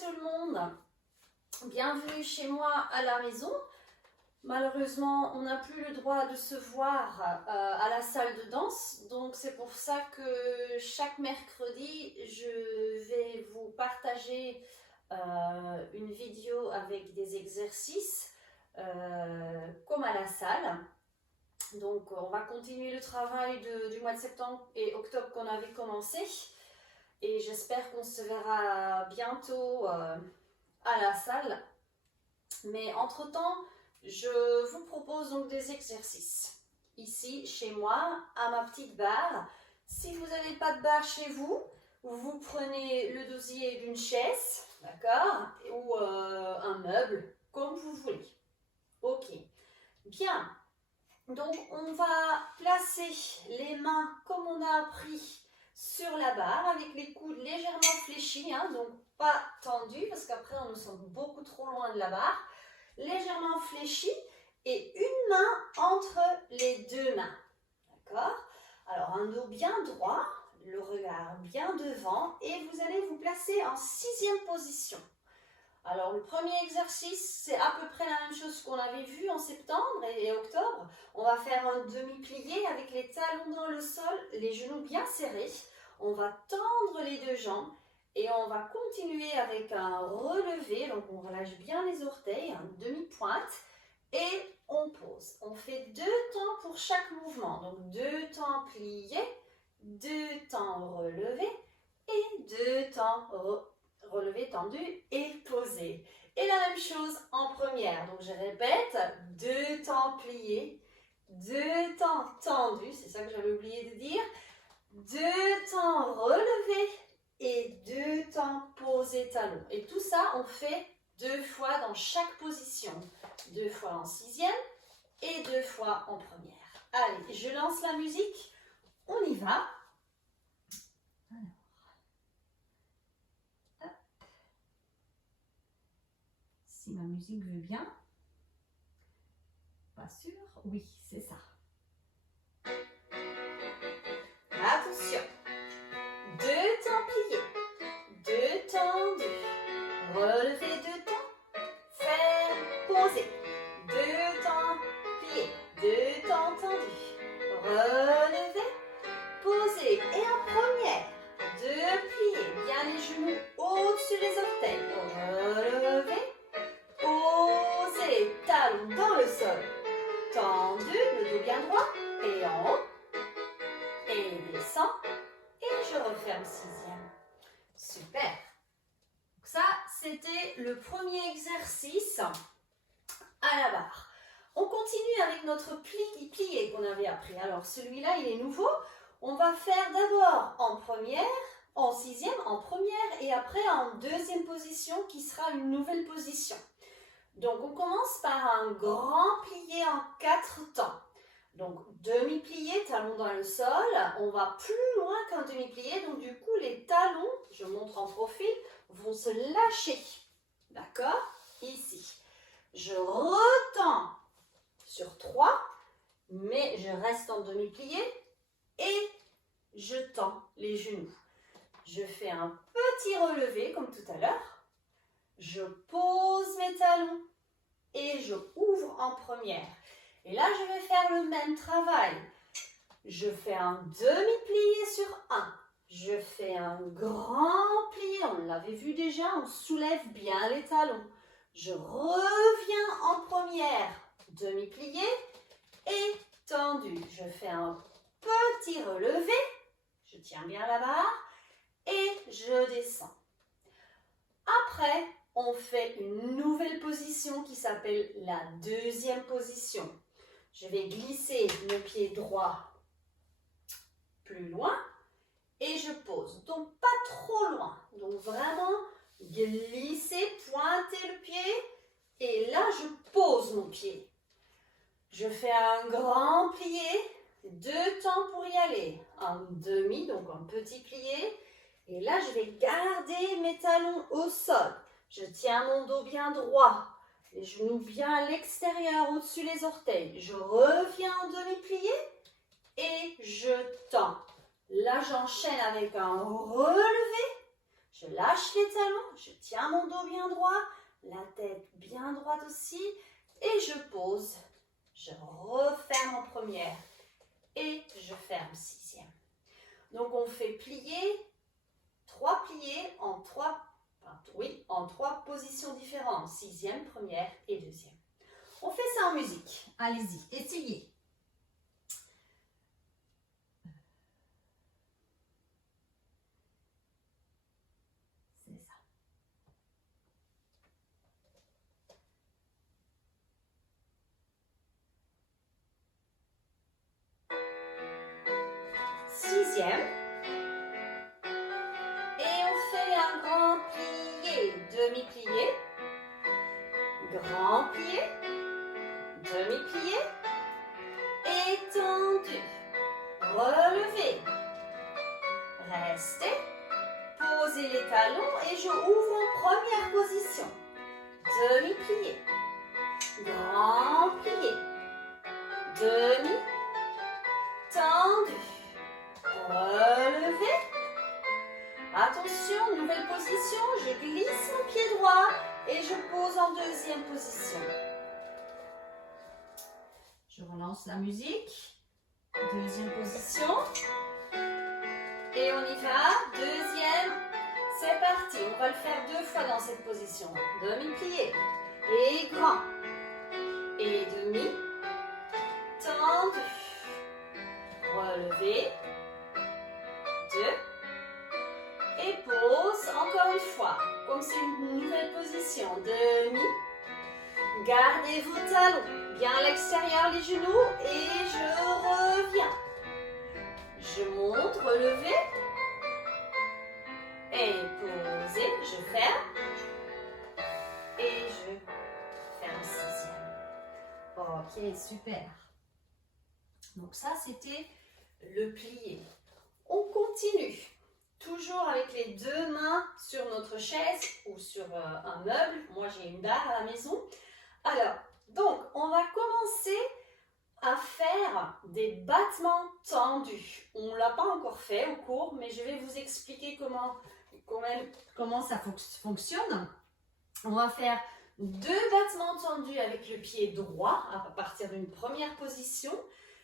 tout le monde, bienvenue chez moi à la maison. Malheureusement, on n'a plus le droit de se voir à la salle de danse, donc c'est pour ça que chaque mercredi, je vais vous partager une vidéo avec des exercices comme à la salle. Donc on va continuer le travail du mois de septembre et octobre qu'on avait commencé. Et j'espère qu'on se verra bientôt à la salle. Mais entre-temps, je vous propose donc des exercices. Ici, chez moi, à ma petite barre. Si vous n'avez pas de barre chez vous, vous prenez le dossier d'une chaise, d'accord, ou un meuble, comme vous voulez. Ok. Bien. Donc, on va placer les mains comme on a appris sur la barre avec les coudes légèrement fléchis, hein, donc pas tendus parce qu'après on nous sent beaucoup trop loin de la barre, légèrement fléchis et une main entre les deux mains, d'accord? Alors un dos bien droit, le regard bien devant et vous allez vous placer en 6e position. Alors le premier exercice, c'est à peu près la même chose qu'on avait vu en septembre et octobre. On va faire un demi-plié avec les talons dans le sol, les genoux bien serrés. On va tendre les deux jambes et on va continuer avec un relevé. Donc on relâche bien les orteils, une demi-pointe et on pose. On fait 2 temps pour chaque mouvement. Donc 2 temps pliés, 2 temps relevés et 2 temps relevé, tendu et posé. Et la même chose en première. Donc je répète, 2 temps pliés, 2 temps tendus, c'est ça que j'avais oublié de dire, 2 temps relevés et 2 temps posé talon. Et tout ça, on fait 2 fois dans chaque position. 2 fois en 6e et 2 fois en première. Allez, je lance la musique. On y va. Si ma musique veut bien. Pas sûr? Oui, c'est ça. Attention. 2 temps pliés, 2 tendus, relever 2 temps, faire poser. 2 temps pliés, 2 temps tendus, relever, poser. Et en première, 2 pliés, bien les genoux au-dessus des orteils, relever, poser, talons dans le sol, tendu, le dos bien droit, et en haut, et descend, et je referme 6e. Super. Ça, c'était le premier exercice à la barre. On continue avec notre plié qu'on avait appris. Alors, celui-là, il est nouveau. On va faire d'abord en première, en 6e, en première, et après en 2e position, qui sera une nouvelle position. Donc, on commence par un grand plié en 4 temps. Donc, demi-plié, talons dans le sol. On va plus loin qu'un demi-plié. Donc, du coup, les talons, je montre en profil, vont se lâcher. D'accord? Ici. Je retends sur 3, mais je reste en demi-plié et je tends les genoux. Je fais un petit relevé, comme tout à l'heure. Je pose mes talons et je ouvre en première. Et là, je vais faire le même travail. Je fais un demi-plié sur 1. Je fais un grand plié. On l'avait vu déjà, on soulève bien les talons. Je reviens en première. Demi-plié et tendu. Je fais un petit relevé. Je tiens bien la barre. Et je descends. Après, on fait une nouvelle position qui s'appelle la 2e position. Je vais glisser le pied droit plus loin et je pose. Donc, pas trop loin. Donc, vraiment, glisser, pointer le pied et là, je pose mon pied. Je fais un grand plié, 2 temps pour y aller. Un demi, donc un petit plié. Et là, je vais garder mes talons au sol. Je tiens mon dos bien droit. Les genoux bien à l'extérieur, au-dessus les orteils. Je reviens en demi-plié et je tends. Là, j'enchaîne avec un relevé. Je lâche les talons, je tiens mon dos bien droit, la tête bien droite aussi, et je pose. Je referme en première et je ferme sixième. Donc on fait plier, 3 pliés en 3 positions différentes, sixième, première et deuxième. On fait ça en musique. Allez-y, essayez. C'est ça. Sixième. Et on fait un grand plié, demi-plié, grand plié, demi-plié, étendu, relevé, restez, posez les talons et je ouvre en première position, demi-plié, grand plié, demi, tendu, relevé. Attention, nouvelle position, je glisse mon pied droit et je pose en deuxième position. Je relance la musique. Deuxième position. Et on y va. Deuxième. C'est parti. On va le faire 2 fois dans cette position. Demi-plié. Et grand. Et demi. Tendu. Relevé. 2. Et pause, encore une fois, comme c'est une nouvelle position, demi, gardez vos talons bien à l'extérieur les genoux et je reviens. Je monte, relevé, et posez, je ferme, et je ferme sixième. Ok, super. Donc ça, c'était le plié. On continue. Toujours avec les 2 mains sur notre chaise ou sur un meuble. Moi, j'ai une barre à la maison. Alors, donc, on va commencer à faire des battements tendus. On ne l'a pas encore fait au cours, mais je vais vous expliquer comment ça fonctionne. On va faire 2 battements tendus avec le pied droit à partir d'une première position,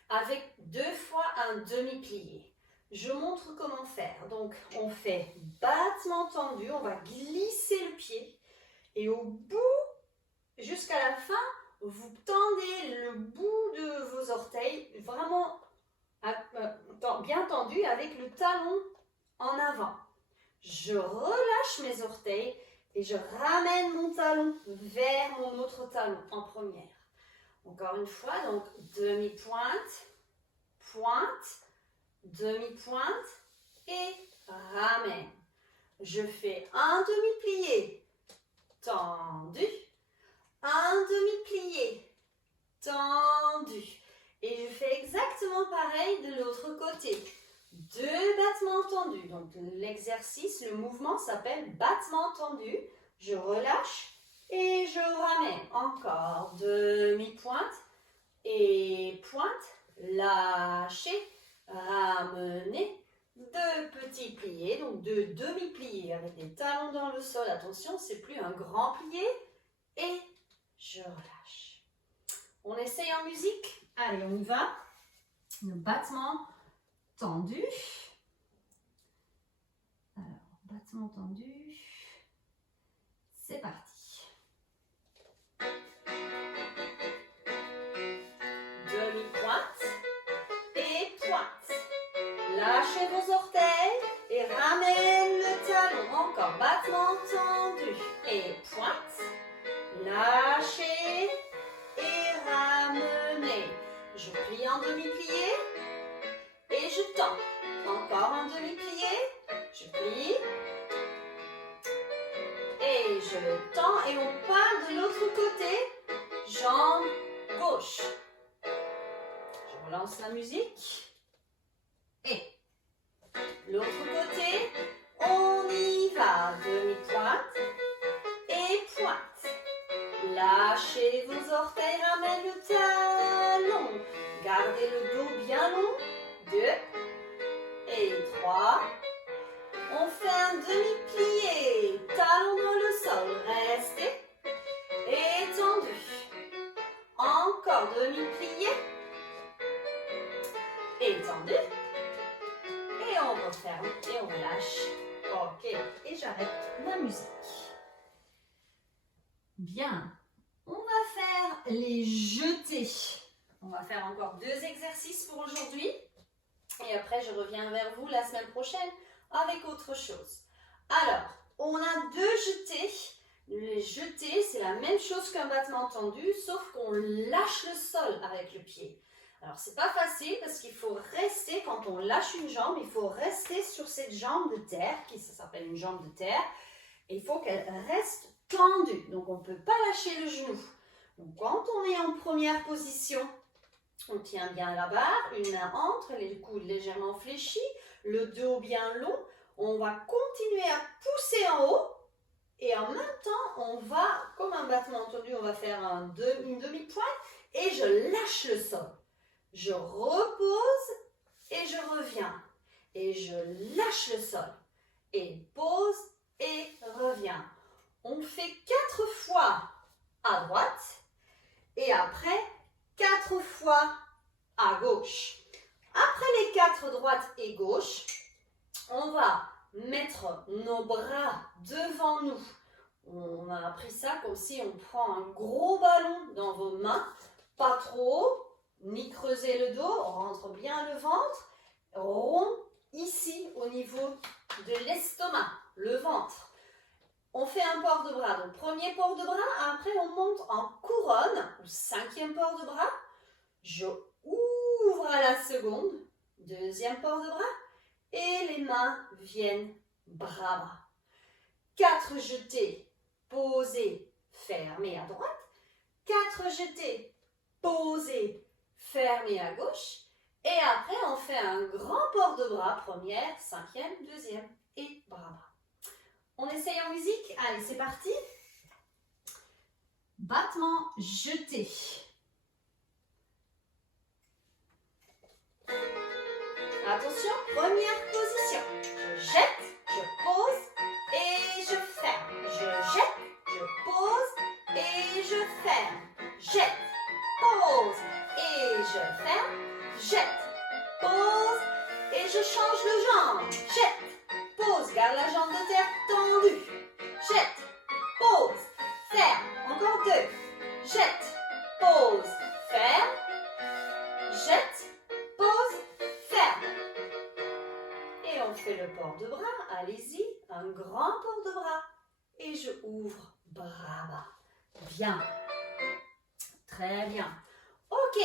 avec 2 fois un demi-plié. Je montre comment faire. Donc, on fait battement tendu, on va glisser le pied et au bout, jusqu'à la fin, vous tendez le bout de vos orteils vraiment bien tendu avec le talon en avant. Je relâche mes orteils et je ramène mon talon vers mon autre talon en première. Encore une fois, donc demi-pointe, pointe, demi-pointe et ramène. Je fais un demi-plié, tendu, un demi-plié, tendu. Et je fais exactement pareil de l'autre côté. 2 battements tendus. Donc l'exercice, le mouvement s'appelle battement tendu. Je relâche et je ramène. Encore demi-pointe et pointe, lâchez. Ramenez, 2 petits pliés, donc 2 demi-pliés avec les talons dans le sol. Attention, c'est plus un grand plié. Et je relâche. On essaye en musique. Allez, on y va. Le battement tendu. Alors, battement tendu. C'est parti. Demi-pointe. Lâchez vos orteils et ramène le talon. Encore battement tendu. Et pointe. Lâchez et ramenez. Je plie en demi-plié et je tends. Encore un demi-plié. Je plie. Et je tends et on part de l'autre côté. Jambe gauche. Je relance la musique. Et l'autre côté, on y va. Demi-pointe et pointe. Lâchez vos orteils, ramène le talon. Gardez le dos bien long. 2 et 3. On fait un demi-plié la musique. Bien, on va faire les jetés. On va faire encore 2 exercices pour aujourd'hui. Et après, je reviens vers vous la semaine prochaine avec autre chose. Alors, on a 2 jetés. Les jetés, c'est la même chose qu'un battement tendu, sauf qu'on lâche le sol avec le pied. Alors, c'est pas facile parce qu'il faut rester, quand on lâche une jambe, il faut rester sur cette jambe de terre, qui s'appelle une jambe de terre. Et il faut qu'elle reste tendue. Donc, on ne peut pas lâcher le genou. Donc, quand on est en première position, on tient bien la barre, une main entre, les coudes légèrement fléchis, le dos bien long. On va continuer à pousser en haut et en même temps, on va, comme un battement tendu, on va faire une demi-pointe et je lâche le sol. Je repose et je reviens. Et je lâche le sol. Et pose et reviens. On fait 4 fois à droite et après 4 fois à gauche. Après les 4 droite et gauche, on va mettre nos bras devant nous. On a appris ça comme si on prend un gros ballon dans vos mains, pas trop haut, ni creuser le dos, on rentre bien le ventre, rond ici au niveau de l'estomac, le ventre. On fait un port de bras, donc premier port de bras, après on monte en couronne, 5e port de bras, je ouvre à la seconde, 2e port de bras, et les mains viennent bras bas. 4 jetés, posés, fermés à droite, 4 jetés, posés, fermés à gauche, et après on fait un grand port de bras, 1er, 5e, 2e, et bras bas. On essaye en musique? Allez, c'est parti. Battement jeté. Attention, première position. Je jette, je pose et je ferme. Je jette, je pose et je ferme. Jette, pose et je ferme. Jette, pose et je change de jambe. Jette, pose, garde la jambe de terre tendue. Jette, pose, ferme. Encore 2. Jette, pose, ferme. Jette, pose, ferme. Et on fait le port de bras. Allez-y, un grand port de bras. Et je ouvre bras bas. Bien. Très bien. Ok.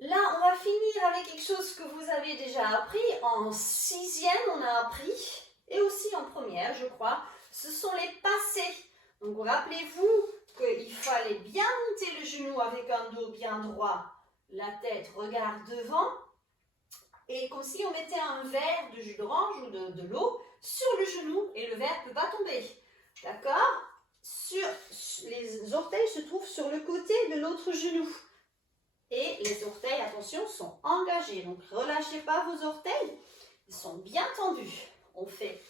Là, on va finir avec quelque chose que vous avez déjà appris. En 6e, on a appris, et aussi en première, je crois, ce sont les passés. Donc, rappelez-vous qu'il fallait bien monter le genou avec un dos bien droit. La tête regarde devant. Et comme si on mettait un verre de jus d'orange ou de l'eau sur le genou et le verre ne peut pas tomber. D'accord? Les orteils se trouvent sur le côté de l'autre genou. Et les orteils, attention, sont engagés. Donc, relâchez pas vos orteils. Ils sont bien tendus. On fait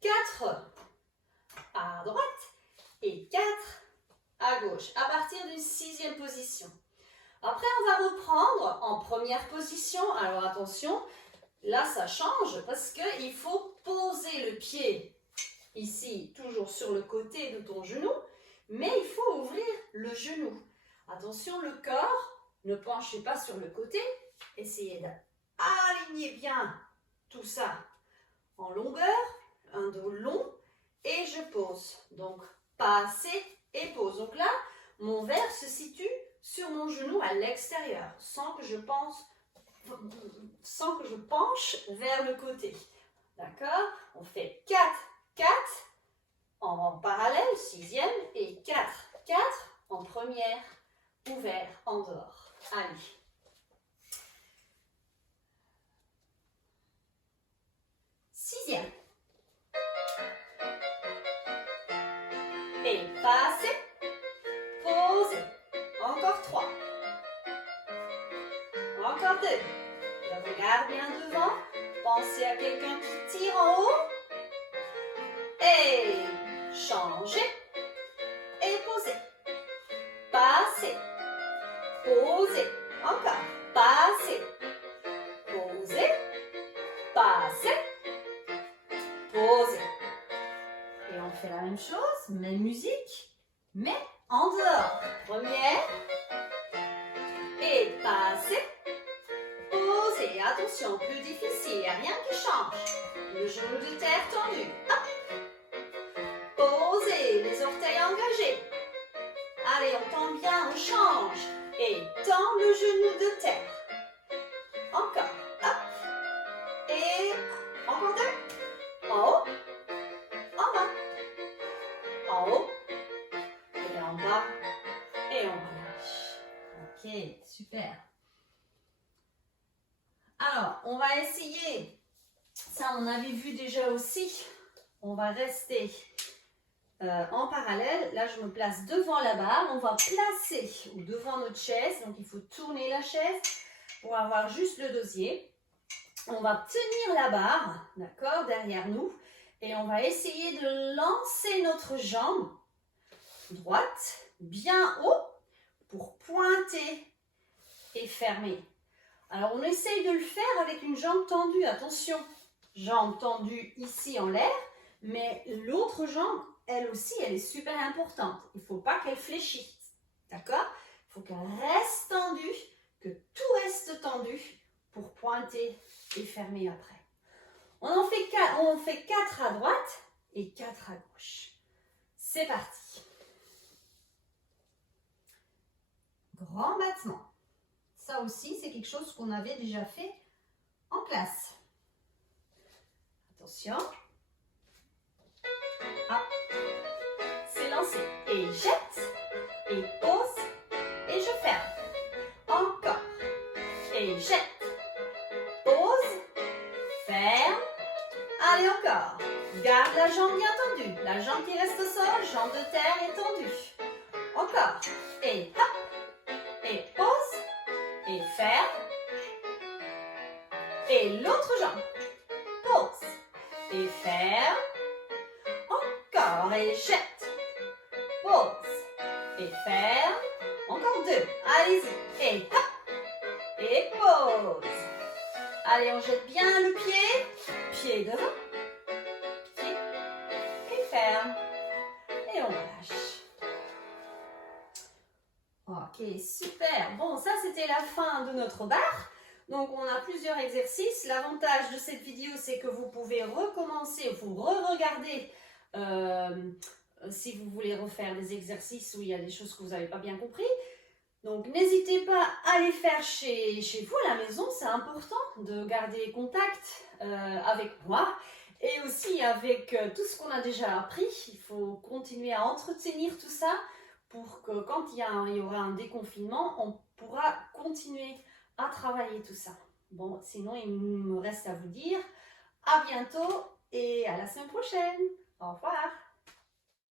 4 à droite et 4 à gauche. À partir d'une 6e position. Après, on va reprendre en première position. Alors, attention, là, ça change parce qu'il faut poser le pied ici, toujours sur le côté de ton genou. Mais il faut ouvrir le genou. Attention, le corps. Ne penchez pas sur le côté, essayez d'aligner bien tout ça en longueur, un dos long, et je pose. Donc, passer et pose. Donc là, mon verre se situe sur mon genou à l'extérieur, sans que je penche vers le côté. D'accord? On fait 4, 4 en parallèle, 6e, et 4, 4 en première, ouvert en dehors. Allez. 6e. Et passez. Posez. Encore 3. Encore 2. Je regarde bien devant. Pensez à quelqu'un qui tire en haut. Et changez. Et posez. Passez. Posez. Encore. Passez. Posez. Passez. Posez. Et on fait la même chose, même musique, mais en dehors. Première. Et passer. Posez. Attention, plus difficile, rien qui change. Le genou de terre tendu. Hop. Posez, les orteils engagés. Allez, on tend bien, on change. Et tend le genou de terre. Encore. Hop. Et encore deux. En haut. En bas. En haut. Et en bas. Et on relâche. Ok, super. Alors, on va essayer. Ça, on avait vu déjà aussi. On va rester en parallèle. Là, je me place devant la barre. On va placer devant notre chaise. Donc, il faut tourner la chaise pour avoir juste le dosier. On va tenir la barre, d'accord, derrière nous. Et on va essayer de lancer notre jambe droite bien haut pour pointer et fermer. Alors, on essaye de le faire avec une jambe tendue. Attention, jambe tendue ici en l'air, mais l'autre jambe, elle aussi, elle est super importante. Il ne faut pas qu'elle fléchisse, d'accord? Il faut qu'elle reste tendue, que tout reste tendu pour pointer et fermer après. On fait 4 à droite et 4 à gauche. C'est parti. Grand battement. Ça aussi, c'est quelque chose qu'on avait déjà fait en classe. Attention. Hop. C'est lancé. Et jette. Et pose. Et je ferme. Encore. Et jette. Pose. Ferme. Allez, encore. Garde la jambe bien tendue. La jambe qui reste au sol, jambe de terre est tendue. Encore. Et hop. Et pose. Et ferme. Et l'autre jambe. Pose. Et ferme. Encore. Et jette. Pose. Et ferme. Encore 2. Allez-y. Et hop. Et pose. Allez, on jette bien le pied. Pied devant. Pied. Et ferme. Et on relâche. Ok, super. Bon, ça c'était la fin de notre barre. Donc on a plusieurs exercices. L'avantage de cette vidéo, c'est que vous pouvez recommencer, vous re-regarder si vous voulez refaire des exercices où il y a des choses que vous n'avez pas bien compris. Donc n'hésitez pas à les faire chez vous à la maison. C'est important de garder contact avec moi et aussi avec tout ce qu'on a déjà appris. Il faut continuer à entretenir tout ça pour que quand il y aura un déconfinement, on pourra continuer à travailler tout ça. Bon, sinon, il me reste à vous dire à bientôt et à la semaine prochaine. Au revoir.